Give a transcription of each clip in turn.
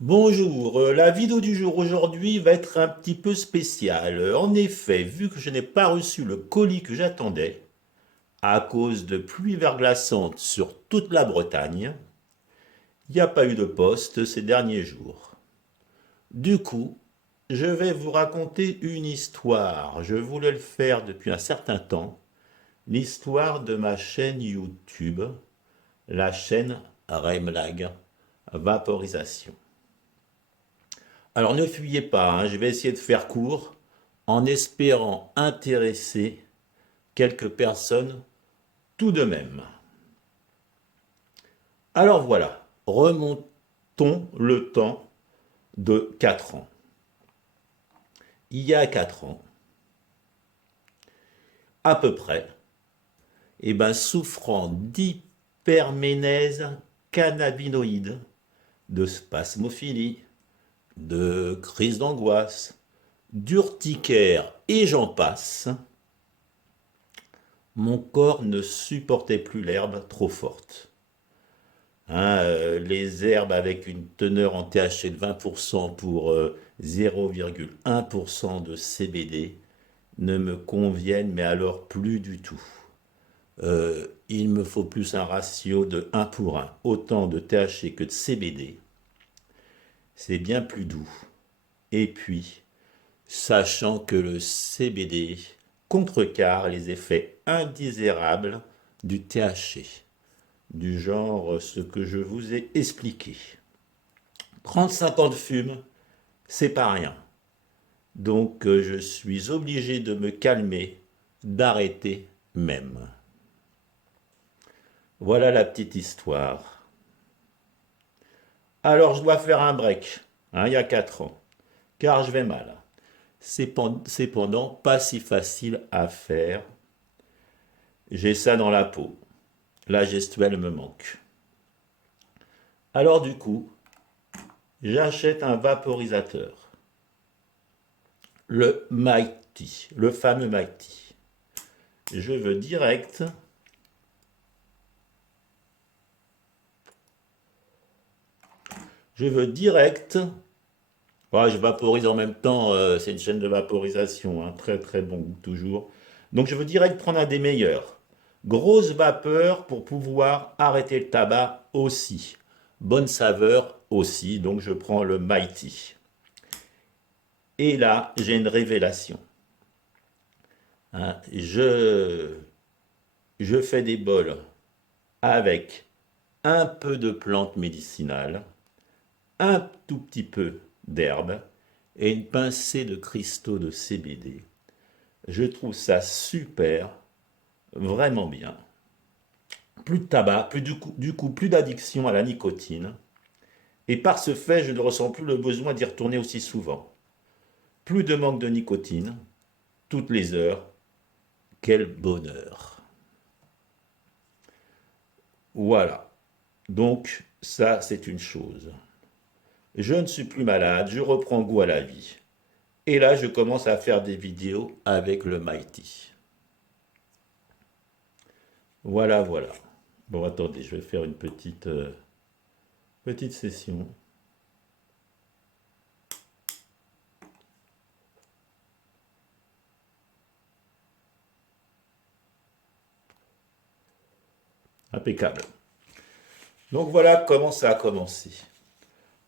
Bonjour, la vidéo du jour aujourd'hui va être un petit peu spéciale. En effet, vu que je n'ai pas reçu le colis que j'attendais, à cause de pluies verglaçantes sur toute la Bretagne, il n'y a pas eu de poste ces derniers jours. Du coup, je vais vous raconter une histoire. Je voulais le faire depuis un certain temps. L'histoire de ma chaîne YouTube, la chaîne Remlag Vaporisation. Alors ne fuyez pas, hein, je vais essayer de faire court en espérant intéresser quelques personnes tout de même. Alors voilà, remontons le temps de 4 ans. Il y a 4 ans, à peu près, souffrant d'hyperménèse cannabinoïde, de spasmophilie, de crise d'angoisse, d'urticaire et j'en passe, mon corps ne supportait plus l'herbe trop forte. Les herbes avec une teneur en THC de 20% pour 0,1% de CBD ne me conviennent, mais alors plus du tout. Il me faut plus un ratio de 1 pour 1, autant de THC que de CBD. C'est bien plus doux. Et puis, sachant que le CBD contrecarre les effets indésirables du THC, du genre ce que je vous ai expliqué. 35 ans de fume, c'est pas rien. Donc je suis obligé de me calmer, d'arrêter même. Voilà la petite histoire. Alors je dois faire un break, il y a 4 ans, car je vais mal. C'est cependant pas si facile à faire. J'ai ça dans la peau. La gestuelle me manque. Alors du coup, j'achète un vaporisateur. Le Mighty, le fameux Mighty. Je veux direct Je veux direct. Ouais, je vaporise en même temps, c'est une chaîne de vaporisation, hein, très très bon goût toujours. Donc je veux direct prendre un des meilleurs. Grosse vapeur pour pouvoir arrêter le tabac aussi. Bonne saveur aussi, donc je prends le Mighty. Et là, j'ai une révélation. Hein. Je fais des bols avec un peu de plantes médicinales, un tout petit peu d'herbe et une pincée de cristaux de CBD. Je trouve ça super, vraiment bien. Plus de tabac, du coup plus d'addiction à la nicotine. Et par ce fait, je ne ressens plus le besoin d'y retourner aussi souvent. Plus de manque de nicotine, toutes les heures. Quel bonheur. Voilà. Donc, ça, c'est une chose. Je ne suis plus malade, je reprends goût à la vie. Et là, je commence à faire des vidéos avec le Mighty. Voilà, voilà. Bon, attendez, je vais faire une petite session. Impeccable. Donc voilà comment ça a commencé.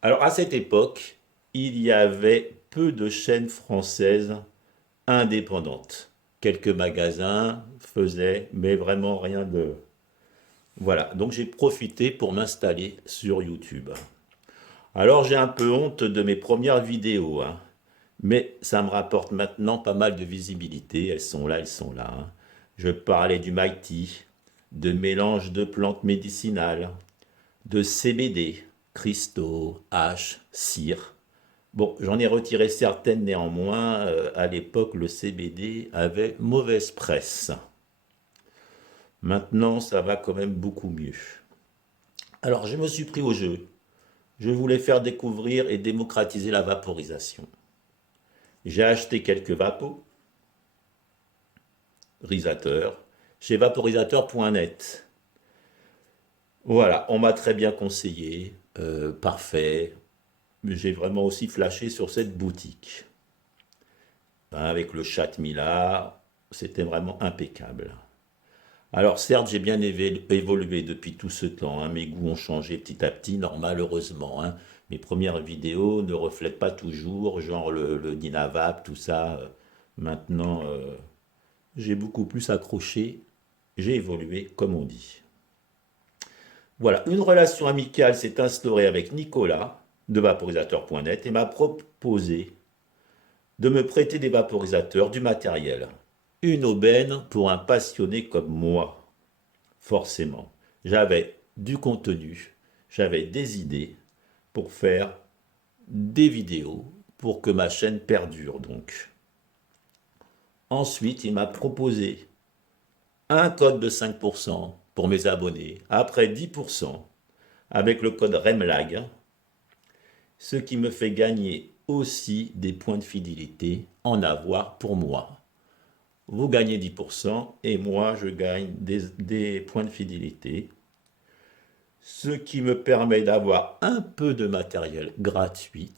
Alors à cette époque, il y avait peu de chaînes françaises indépendantes. Quelques magasins faisaient, mais vraiment rien de... Voilà, donc j'ai profité pour m'installer sur YouTube. Alors j'ai un peu honte de mes premières vidéos, hein. Mais ça me rapporte maintenant pas mal de visibilité. Elles sont là, elles sont là, hein. Je parlais du Mighty, de mélange de plantes médicinales, de CBD, cristaux, haches, cire. Bon, j'en ai retiré certaines néanmoins. À l'époque, le CBD avait mauvaise presse. Maintenant, ça va quand même beaucoup mieux. Alors, je me suis pris au jeu. Je voulais faire découvrir et démocratiser la vaporisation. J'ai acheté quelques vaporisateurs chez vaporisateur.net. Voilà, on m'a très bien conseillé, parfait, j'ai vraiment aussi flashé sur cette boutique. Hein, avec le chat Mila, c'était vraiment impeccable. Alors certes, j'ai bien évolué depuis tout ce temps, hein. Mes goûts ont changé petit à petit, normal, heureusement, hein. Mes premières vidéos ne reflètent pas toujours, genre le Dynavap, tout ça. Maintenant, j'ai beaucoup plus accroché, j'ai évolué, comme on dit. Voilà, une relation amicale s'est instaurée avec Nicolas, de vaporisateur.net, et m'a proposé de me prêter des vaporisateurs, du matériel. Une aubaine pour un passionné comme moi. Forcément. J'avais du contenu, j'avais des idées pour faire des vidéos pour que ma chaîne perdure donc. Ensuite, il m'a proposé un code de 5% pour mes abonnés, après 10% avec le code REMLAG, ce qui me fait gagner aussi des points de fidélité, en avoir pour moi. Vous gagnez 10% et moi je gagne des points de fidélité, ce qui me permet d'avoir un peu de matériel gratuit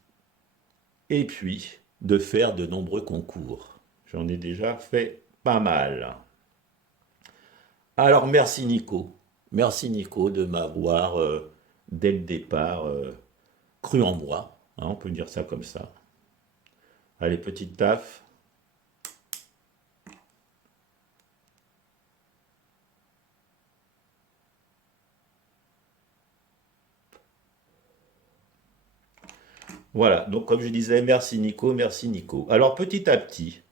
et puis de faire de nombreux concours. J'en ai déjà fait pas mal. Alors merci Nico de m'avoir dès le départ cru en moi, hein, on peut dire ça comme ça. Allez, petite taf. Voilà, donc comme je disais, merci Nico, merci Nico. Alors petit à petit,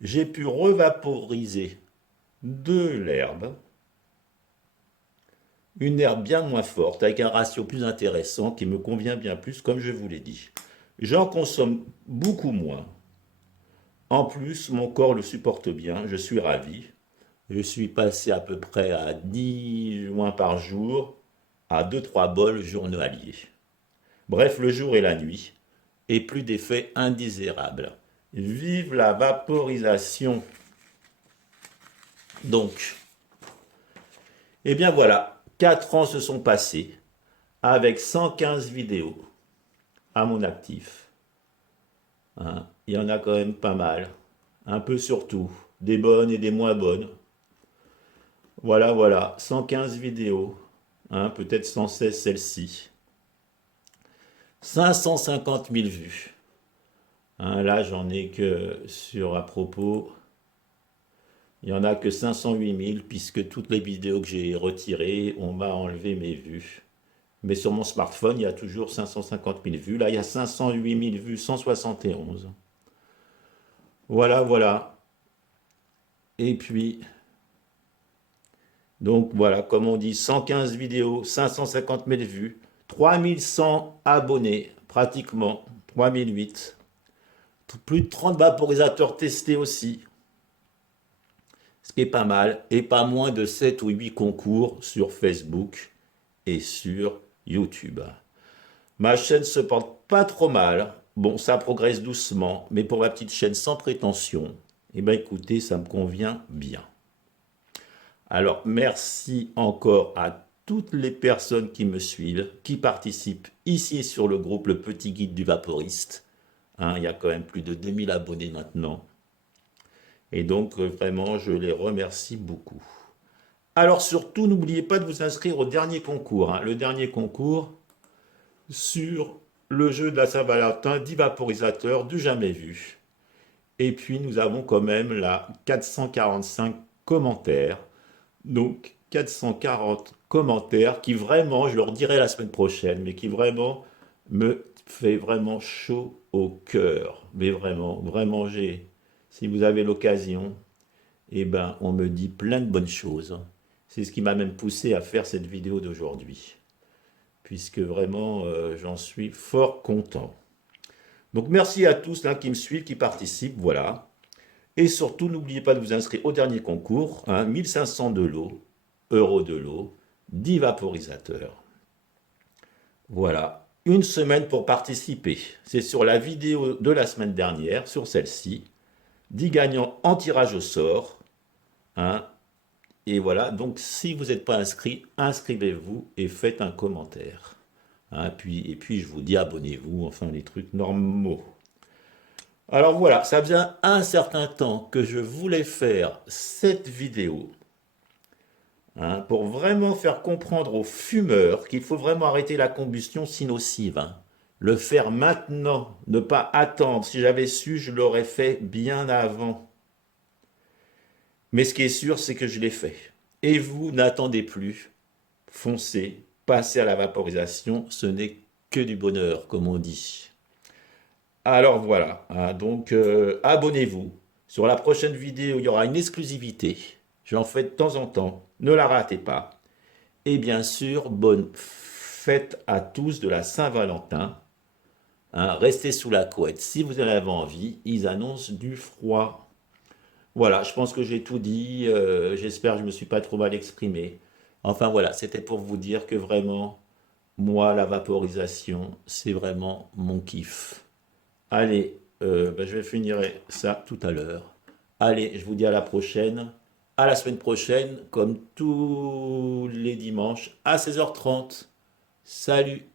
j'ai pu revaporiser de l'herbe, une herbe bien moins forte, avec un ratio plus intéressant qui me convient bien plus, comme je vous l'ai dit. J'en consomme beaucoup moins. En plus, mon corps le supporte bien, je suis ravi. Je suis passé à peu près à 10 joints par jour, à 2-3 bols journaliers. Bref, le jour et la nuit, et plus d'effets indésirables. Vive la vaporisation. Donc, eh bien voilà, 4 ans se sont passés avec 115 vidéos à mon actif. Hein, il y en a quand même pas mal, un peu surtout, des bonnes et des moins bonnes. Voilà, voilà, 115 vidéos, hein, peut-être 116 celle-ci. 550 000 vues. Hein, là, j'en ai que sur à propos. Il n'y en a que 508 000 puisque toutes les vidéos que j'ai retirées, on m'a enlevé mes vues. Mais sur mon smartphone, il y a toujours 550 000 vues. Là, il y a 508 000 vues, 171. Voilà, voilà. Et puis, donc voilà, comme on dit, 115 vidéos, 550 000 vues, 3100 abonnés, pratiquement, 3008. Plus de 30 vaporisateurs testés aussi, ce qui est pas mal, et pas moins de 7 ou 8 concours sur Facebook et sur YouTube. Ma chaîne se porte pas trop mal, bon ça progresse doucement, mais pour ma petite chaîne sans prétention, eh bien écoutez, ça me convient bien. Alors merci encore à toutes les personnes qui me suivent, qui participent ici sur le groupe Le Petit Guide du Vaporiste. Hein, il y a quand même plus de 2000 abonnés maintenant. Et donc, vraiment, je les remercie beaucoup. Alors, surtout, n'oubliez pas de vous inscrire au dernier concours. Hein. Le dernier concours sur le jeu de la Saint-Valentin, 10 vaporisateurs du jamais vu. Et puis, nous avons quand même là 445 commentaires. Donc, 440 commentaires qui vraiment, je leur dirai la semaine prochaine, mais qui vraiment me fait vraiment chaud au cœur. Mais vraiment, vraiment, si vous avez l'occasion, eh ben, on me dit plein de bonnes choses. C'est ce qui m'a même poussé à faire cette vidéo d'aujourd'hui, puisque vraiment, j'en suis fort content. Donc, merci à tous là, qui me suivent, qui participent, voilà. Et surtout, n'oubliez pas de vous inscrire au dernier concours, hein, 1500 de l'eau, euros de l'eau, 10 vaporisateurs. Voilà, une semaine pour participer. C'est sur la vidéo de la semaine dernière, sur celle-ci. 10 gagnants en tirage au sort. Hein, et voilà, donc si vous n'êtes pas inscrit, inscrivez-vous et faites un commentaire. Hein, et puis je vous dis abonnez-vous, enfin les trucs normaux. Alors voilà, ça faisait un certain temps que je voulais faire cette vidéo, hein, pour vraiment faire comprendre aux fumeurs qu'il faut vraiment arrêter la combustion si nocive, hein. Le faire maintenant, ne pas attendre. Si j'avais su, je l'aurais fait bien avant. Mais ce qui est sûr, c'est que je l'ai fait. Et vous, n'attendez plus. Foncez, passez à la vaporisation. Ce n'est que du bonheur, comme on dit. Alors voilà, hein, donc abonnez-vous. Sur la prochaine vidéo, il y aura une exclusivité. J'en fais de temps en temps. Ne la ratez pas. Et bien sûr, bonne fête à tous de la Saint-Valentin. Hein, restez sous la couette si vous en avez envie. Ils annoncent du froid. Voilà, je pense que j'ai tout dit. J'espère que je ne me suis pas trop mal exprimé. Enfin voilà, c'était pour vous dire que vraiment, moi, la vaporisation, c'est vraiment mon kiff. Allez, ben, je vais finir ça tout à l'heure. Allez, je vous dis à la prochaine. À la semaine prochaine, comme tous les dimanches, à 16h30. Salut!